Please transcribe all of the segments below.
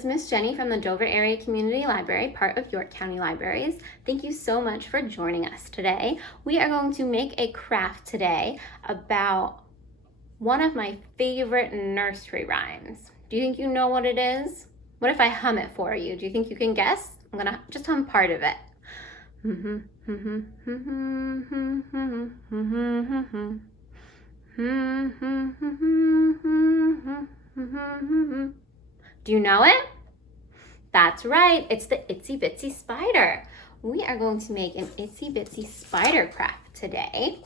it's Miss Jenny from the Dover Area Community Library, part of York County Libraries. Thank you so much for joining us today. We are going to make a craft today about one of my favorite nursery rhymes. Do you think you know what it is? What if I hum it for you? Do you think you can guess? I'm gonna just hum part of it. Do you know it? That's right, it's the Itsy Bitsy spider. We are going to make an Itsy Bitsy spider craft today.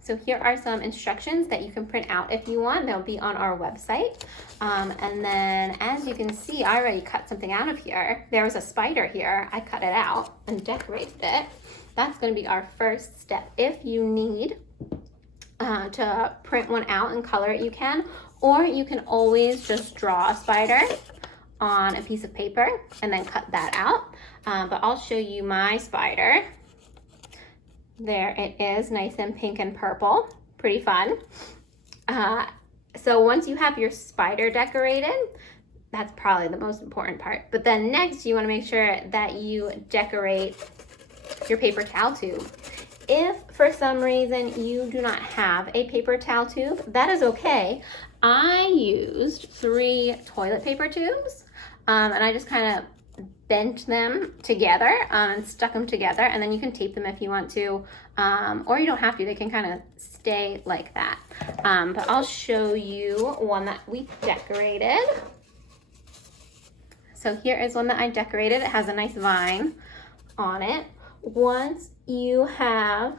So here are some instructions that you can print out if you want. They'll be on our website. And then as you can see, I already cut something out of here. There was a spider here. I cut it out and decorated it. That's gonna be our first step. If you need to print one out and color it, you can, or you can always just draw a spider on a piece of paper and then cut that out. But I'll show you my spider. There it is, nice and pink and purple, pretty fun. So once you have your spider decorated, that's probably the most important part. But then next you wanna make sure that you decorate your paper towel tube. If for some reason you do not have a paper towel tube, that is okay. I used 3 toilet paper tubes and I just kind of bent them together and stuck them together, and then you can tape them if you want to, or you don't have to. They can kind of stay like that. But I'll show you one that we decorated. So here is one that I decorated. It has a nice vine on it. Once you have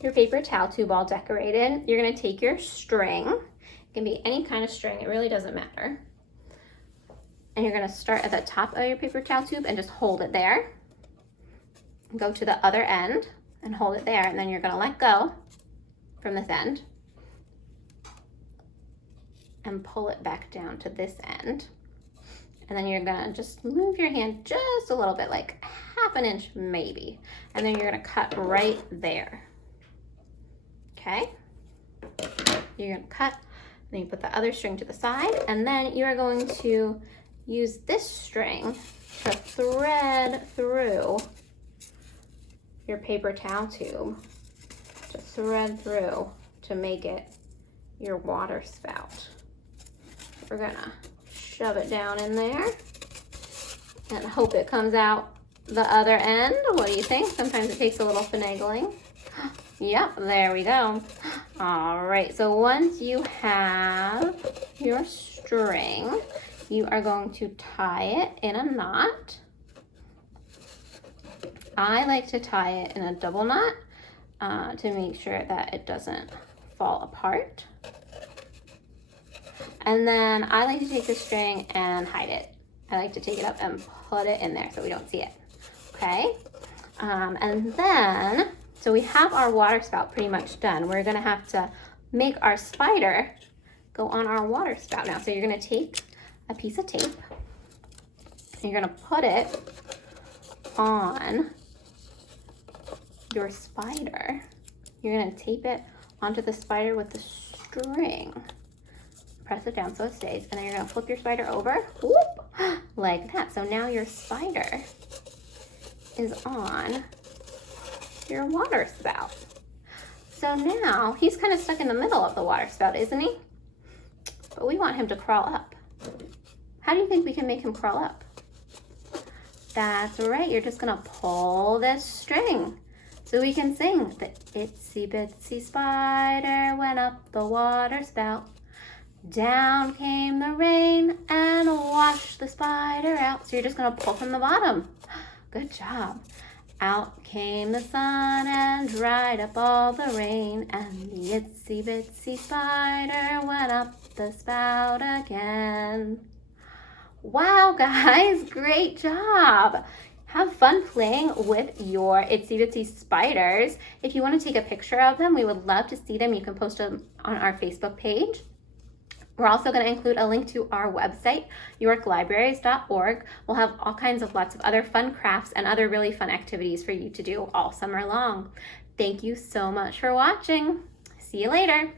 your paper towel tube all decorated, you're gonna take your string. It can be any kind of string, it really doesn't matter. And you're gonna start at the top of your paper towel tube and just hold it there. Go to the other end and hold it there, and then you're gonna let go from this end and pull it back down to this end. And then you're gonna just move your hand just a little bit, like half an inch maybe. And then you're gonna cut right there. Okay? You're gonna cut, then you put the other string to the side, and then you are going to use this string to thread through your paper towel tube, to thread through to make it your water spout. We're gonna shove it down in there and hope it comes out the other end. What do you think? Sometimes it takes a little finagling. Yep, there we go. All right, so once you have your string, you are going to tie it in a knot. I like to tie it in a double knot to make sure that it doesn't fall apart. And then I like to take the string and hide it. I like to take it up and put it in there so we don't see it, okay? And then, so we have our water spout pretty much done. We're gonna have to make our spider go on our water spout now. So you're gonna take a piece of tape, and you're gonna put it on your spider. You're gonna tape it onto the spider with the string. Press it down so it stays, and then you're gonna flip your spider over, whoop, like that. So now your spider is on your water spout. So now he's kind of stuck in the middle of the water spout, isn't he? But we want him to crawl up. How do you think we can make him crawl up? That's right, you're just gonna pull this string so we can sing. The itsy bitsy spider went up the water spout. Down came the rain and washed the spider out. So you're just gonna pull from the bottom. Good job. Out came the sun and dried up all the rain, and the itsy bitsy spider went up the spout again. Wow, guys, great job. Have fun playing with your Itsy Bitsy spiders. If you want to take a picture of them, we would love to see them. You can post them on our Facebook page. We're also going to include a link to our website, yorklibraries.org. We'll have all kinds of lots of other fun crafts and other really fun activities for you to do all summer long. Thank you so much for watching. See you later.